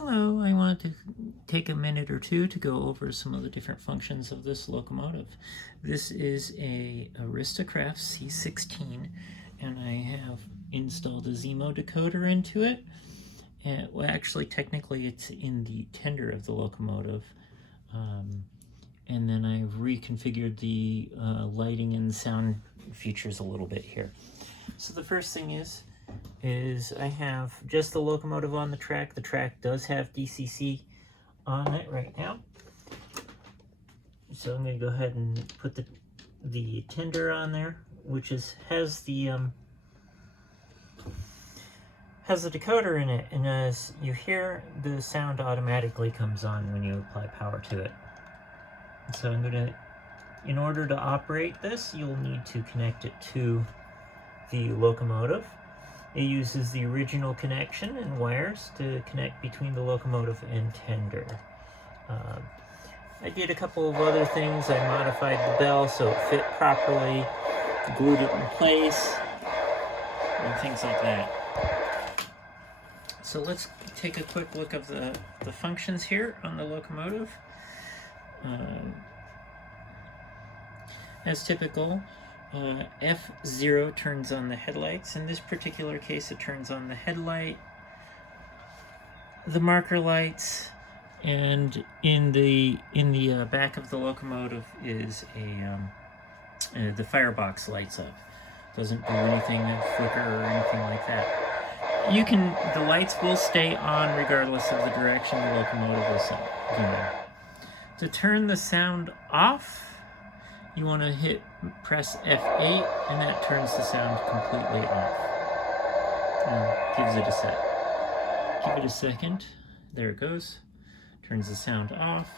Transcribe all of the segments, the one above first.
Hello, I wanted to take a minute or two to go over some of the different functions of this locomotive. This is a Aristocraft C-16 and I have installed a Zimo decoder into it. And, well, actually, technically it's in the tender of the locomotive. And then I've reconfigured the lighting and sound features a little bit here. So the first thing is I have just the locomotive on the track. The track does have DCC on it right now. So I'm going to go ahead and put the tender on there, which has the decoder in it, and as you hear, the sound automatically comes on when you apply power to it. So in order to operate this, you'll need to connect it to the locomotive. It uses the original connection and wires to connect between the locomotive and tender. I did a couple of other things. I modified the bell so it fit properly, glued it in place, and things like that. So let's take a quick look of the functions here on the locomotive. As typical, F0 turns on the headlights. In this particular case, it turns on the headlight, the marker lights, and in the back of the locomotive is the firebox lights up. Doesn't do anything that flicker or anything like that. The lights will stay on regardless of the direction the locomotive is going. To turn the sound off, you want to press F8, and that turns the sound completely off. Gives it a sec. Give it a second. There it goes. Turns the sound off.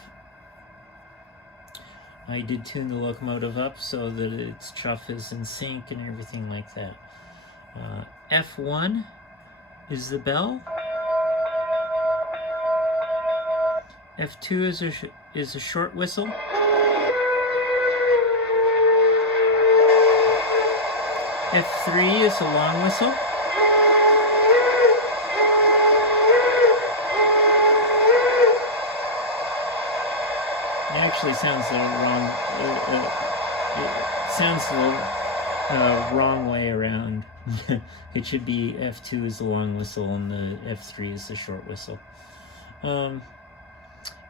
I did tune the locomotive up so that its chuff is in sync and everything like that. F1 is the bell. F2 is a short whistle. F3 is a long whistle. It actually sounds a little wrong. It sounds a little wrong way around. It should be F2 is the long whistle and the F3 is the short whistle.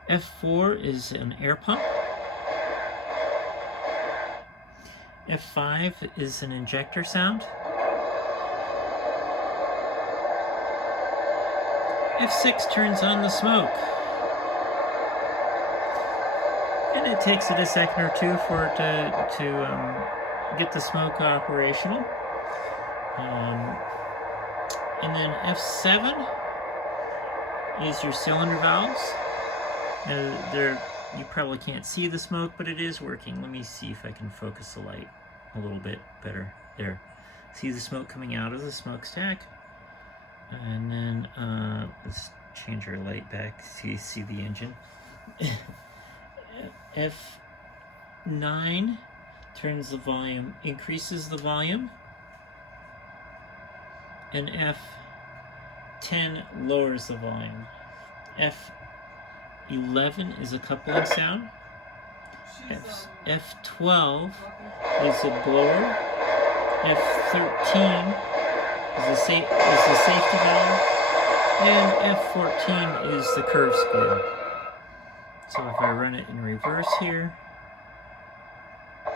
F4 is an air pump. F5 is an injector sound. F6 turns on the smoke. And it takes it a second or two for it to get the smoke operational. And then F7 is your cylinder valves. You probably can't see the smoke, but it is working. Let me see if I can focus the light a little bit better. There. See the smoke coming out of the smokestack? And then, let's change our light back so you see the engine. F9 turns the volume, increases the volume. And F10 lowers the volume. F11 is a coupling sound. F12 is a blower. F13 is the safety valve. And F14 is the curve square. So if I run it in reverse here, you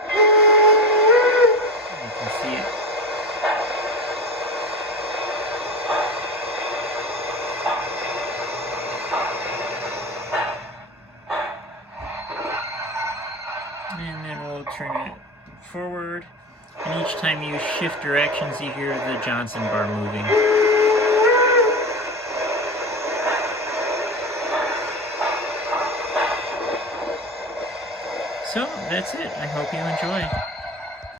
can see it. And then we'll turn it forward. And each time you shift directions, you hear the Johnson bar moving. So that's it. I hope you enjoy.